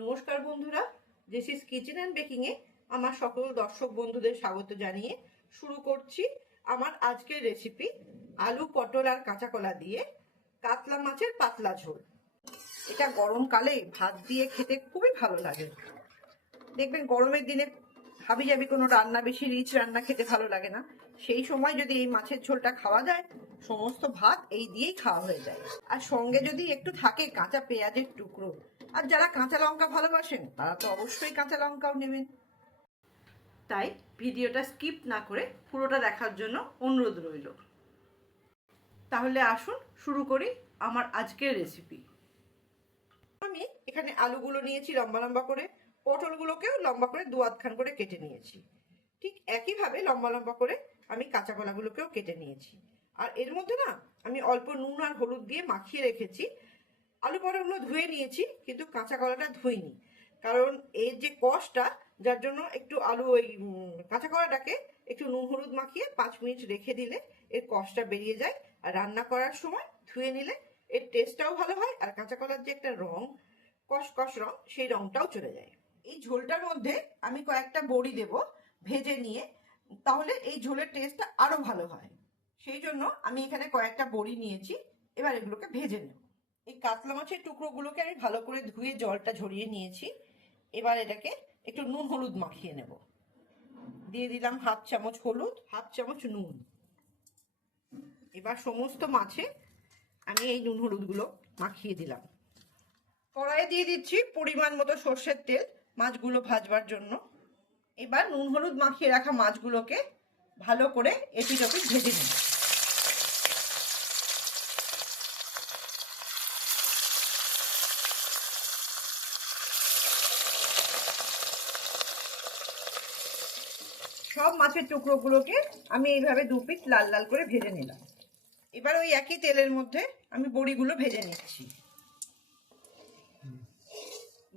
নমস্কার বন্ধুরা জেসিস kitchen and বেকিংয়ে আমার সকল দর্শক বন্ধুদের স্বাগত জানিয়ে শুরু করছি আমার আজকের রেসিপি আলু, পটল আর কাঁচা কলা দিয়ে কাতলা মাছের পাতলা ঝোল। এটা গরমকালে ভাত দিয়ে খেতে খুবই ভালো লাগে। দেখবেন গরমের দিনে হাবি জাবি কোনো রান্না বেশি রিচ রান্না খেতে ভালো লাগে না। সেই সময় যদি এই মাছের ঝোলটা খাওয়া যায়, সমস্ত ভাত এই দিয়েই খাওয়া হয়ে যায়। আর সঙ্গে যদি একটু থাকে কাঁচা পেঁয়াজের টুকরো আর যারা কাঁচা লঙ্কা ভালোবাসেন তারা তো অবশ্যই কাঁচা লঙ্কাও নেবেন। তাই ভিডিওটা স্কিপ না করে পুরোটা দেখার জন্য অনুরোধ রইল। তাহলে আসুন শুরু করি আমার আজকের রেসিপি আমি এখানে আলুগুলো নিয়েছি লম্বা লম্বা করে পটলগুলোকেও লম্বা করে দু আধখান করে কেটে নিয়েছি। ঠিক একইভাবে লম্বা লম্বা করে আমি কাঁচা কলাগুলোকেও কেটে নিয়েছি। আর এর মধ্যে না আমি অল্প নুন আর হলুদ দিয়ে মাখিয়ে রেখেছি আলু পটলগুলো ধুয়ে নিয়েছি, কিন্তু কাঁচা কলাটা ধুইনি। কারণ এর যে কষটা যার জন্য একটু আলু ওই কাঁচা কলাটাকে একটু নুন হলুদ মাখিয়ে পাঁচ মিনিট রেখে দিলে এর কষটা বেরিয়ে যায়। আর রান্না করার সময় ধুয়ে নিলে এর টেস্টটাও ভালো হয়, আর কাঁচা কলার যে একটা রং কষ রং, সেই রংটাও চলে যায়। এই ঝোলটার মধ্যে আমি কয়েকটা বড়ি দেব ভেজে নিয়ে, তাহলে এই ঝোলের টেস্টটা আরও ভালো হয়। সেই জন্য আমি এখানে কয়েকটা বড়ি নিয়েছি, এবার এগুলোকে ভেজে নেব। এই কাতলা মাছের টুকরোগুলোকে আমি ভালো করে ধুয়ে জলটা ঝরিয়ে নিয়েছি। এবার এটাকে একটু নুন হলুদ মাখিয়ে নেব। দিয়ে দিলাম হাফ চামচ হলুদ, হাফ চামচ নুন। এবার সমস্ত মাছে আমি এই নুন হলুদগুলো মাখিয়ে দিলাম। কড়াইয়ে দিয়ে দিচ্ছি পরিমাণ মতো সর্ষের তেল মাছগুলো ভাজবার জন্য। এবার নুন হলুদ মাখিয়ে রাখা মাছগুলোকে ভালো করে এপিট ওপিট ভেজে নিই সব মাছের টুকরোগুলোকে আমি এইভাবে দু পিস লাল লাল করে ভেজে নিলাম। এবার ওই একই তেলের মধ্যে আমি বড়িগুলো ভেজে নিচ্ছি।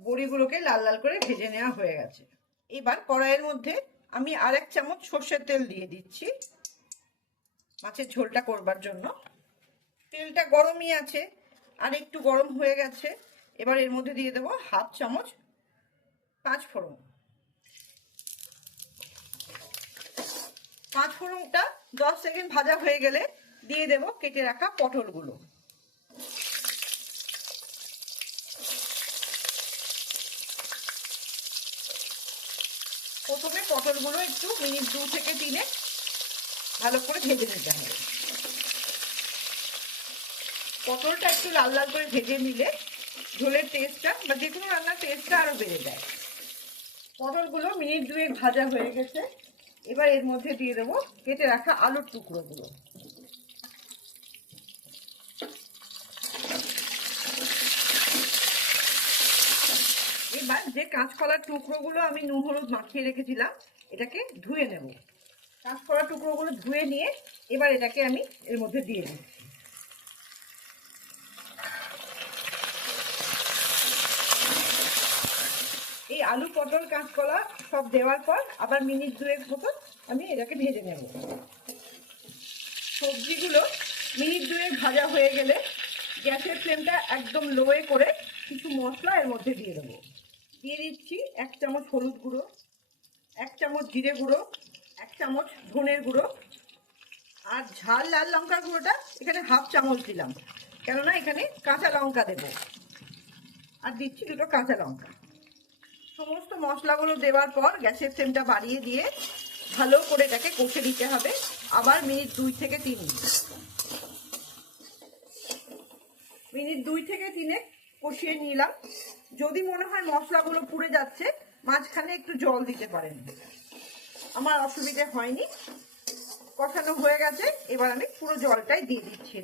বড়িগুলোকে লাল লাল করে ভেজে নেওয়া হয়ে গেছে। এবার কড়াইয়ের মধ্যে আমি আর এক চামচ সর্ষের তেল দিয়ে দিচ্ছি মাছের ঝোলটা করবার জন্য। তেলটা গরমই আছে, আর একটু গরম হয়ে গেছে। এবার এর মধ্যে দিয়ে দেবো হাফ চামচ পাঁচ ফোড়ন পাঁচ ফোড়নটা দশ সেকেন্ড ভাজা হয়ে গেলে দিয়ে দেবো কেটে রাখা পটলগুলো। প্রথমে পটলগুলো একটু মিনিট দু থেকে তিনে ভালো করে ভেজে নিতে হবে। পটলটা একটু লাল লাল করে ভেজে নিলে ঝোলের টেস্টটা বা যে কোনো রান্নার টেস্টটা আরও বেড়ে যায়। পটলগুলো মিনিট দুয়েক ভাজা হয়ে গেছে। এবার এর মধ্যে দিয়ে দেবো কেটে রাখা আলুর টুকরোগুলো। এবার যে কাঁচকলার টুকরোগুলো আমি নুন হলুদ মাখিয়ে রেখেছিলাম, এটাকে ধুয়ে নেব। কাঁচকলার টুকরোগুলো ধুয়ে নিয়ে এবার এটাকে আমি এর মধ্যে দিয়ে দিচ্ছি এই আলু, পটল, কাঁচকলা সব দেওয়ার পর আবার মিনিট দুয়েক মতো আমি এটাকে ভেজে নেব। সবজিগুলো মিনিট দুয়েক ভাজা হয়ে গেলে গ্যাসের ফ্লেমটা একদম লোয়ে করে কিছু মশলা এর মধ্যে দিয়ে দেবো। দিয়ে দিচ্ছি এক চামচ হলুদ গুঁড়ো, এক চামচ জিরে গুঁড়ো, এক চামচ ধনের গুঁড়ো আর ঝাল লাল লঙ্কার গুঁড়োটা এখানে হাফ চামচ দিলাম। কেননা এখানে কাঁচা লঙ্কা দেবো। আর দিচ্ছি দুটো কাঁচা লঙ্কা। সমস্ত মশলাগুলো দেওয়ার পর গ্যাসের ফ্লেমটা বাড়িয়ে দিয়ে ভালো করে এটাকে কষে দিতে হবে। আবার মিনিট দুই থেকে তিন মিনিট। দুই থেকে তিনে কষিয়ে নিলাম। যদি মনে হয় মশলাগুলো পুড়ে যাচ্ছে, মাঝখানে একটু জল দিতে পারেন। আমার অসুবিধে হয়নি। কষানো হয়ে গেছে। এবার আমি পুরো জলটাই দিয়ে দিচ্ছি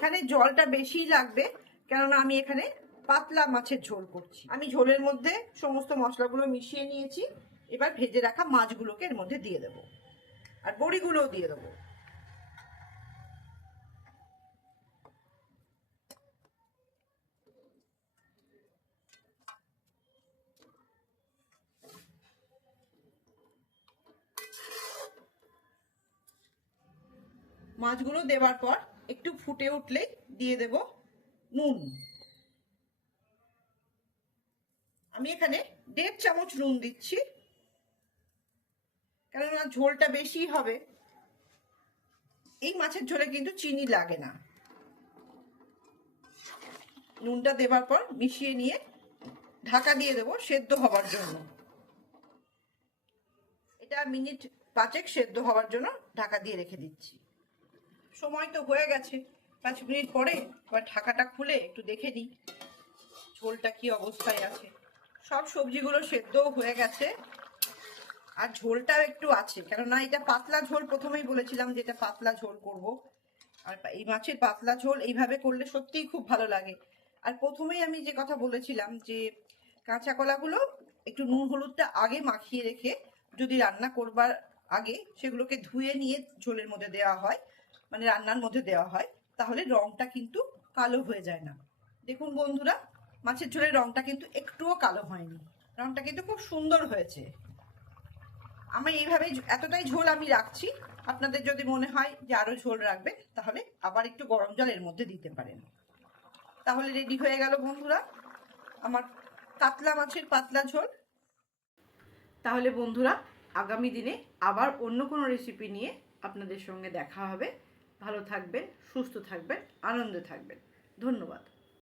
এখানে জলটা বেশি লাগবে, কেননা আমি এখানে পাতলা মাছের ঝোল করছি। আমি ঝোলের মধ্যে সমস্ত মশলাগুলো মিশিয়ে নিয়েছি, এবার ভেজে রাখা মাছগুলোকে এর মধ্যে দিয়ে দেব। আর বড়িগুলোও দিয়ে দেব। মাছগুলো দেওয়ার পর একটু ফুটে উঠলেই দিয়ে দেব নুন। আমি এখানে দেড় চামচ নুন দিচ্ছি, কেননা ঝোলটা বেশি হবে। এই মাছের ঝোলে কিন্তু চিনি লাগে না। নুনটা দেবার পর মিশিয়ে নিয়ে ঢাকা দিয়ে দেবো সেদ্ধ হবার জন্য। এটা মিনিট পাঁচেক সেদ্ধ হওয়ার জন্য ঢাকা দিয়ে রেখে দিচ্ছি। সময় তো হয়ে গেছে। পাঁচ মিনিট পরে এবার ঢাকাটা খুলে একটু দেখে নিই ঝোলটা কি অবস্থায় আছে। সব সবজিগুলো সেদ্ধও হয়ে গেছে। আর ঝোলটাও একটু আছে। কেননা এটা পাতলা ঝোল প্রথমেই বলেছিলাম যে এটা পাতলা ঝোল করব। আর এই মাছের পাতলা ঝোল এইভাবে করলে সত্যিই খুব ভালো লাগে। আর প্রথমেই আমি যে কথা বলেছিলাম যে কাঁচা কলাগুলো একটু নুন হলুদটা আগে মাখিয়ে রেখে যদি রান্না করবার আগে সেগুলোকে ধুয়ে নিয়ে ঝোলের মধ্যে দেওয়া হয়। মানে রান্নার মধ্যে দেওয়া হয়, তাহলে রংটা কিন্তু কালো হয়ে যায় না। দেখুন বন্ধুরা, মাছের ঝোলের রংটা কিন্তু একটুও কালো হয়নি। রংটা কিন্তু খুব সুন্দর হয়েছে। আমি এইভাবে এতটাই ঝোল আমি রাখছি, আপনাদের যদি মনে হয় যে আরও ঝোল রাখবে তাহলে আবার একটু গরম জল এর মধ্যে দিতে পারেন। তাহলে রেডি হয়ে গেল বন্ধুরা, আমার কাতলা মাছের পাতলা ঝোল। তাহলে বন্ধুরা, আগামী দিনে আবার অন্য কোনো রেসিপি নিয়ে আপনাদের সঙ্গে দেখা হবে। ভালো থাকবেন সুস্থ থাকবেন আনন্দে থাকবেন। ধন্যবাদ।